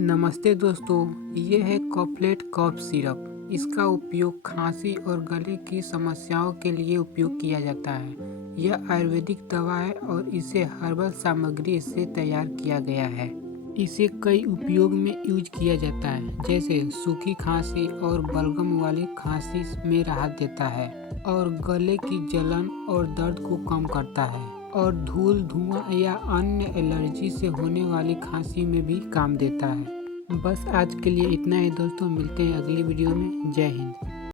नमस्ते दोस्तों, ये है कॉपलेट कफ सिरप। इसका उपयोग खांसी और गले की समस्याओं के लिए उपयोग किया जाता है। यह आयुर्वेदिक दवा है और इसे हर्बल सामग्री से तैयार किया गया है। इसे कई उपयोग में यूज किया जाता है, जैसे सूखी खांसी और बलगम वाली खांसी में राहत देता है और गले की जलन और दर्द को कम करता है और धूल, धुआं या अन्य एलर्जी से होने वाली खांसी में भी काम देता है। बस आज के लिए इतना ही दोस्तों, मिलते हैं अगली वीडियो में। जय हिंद।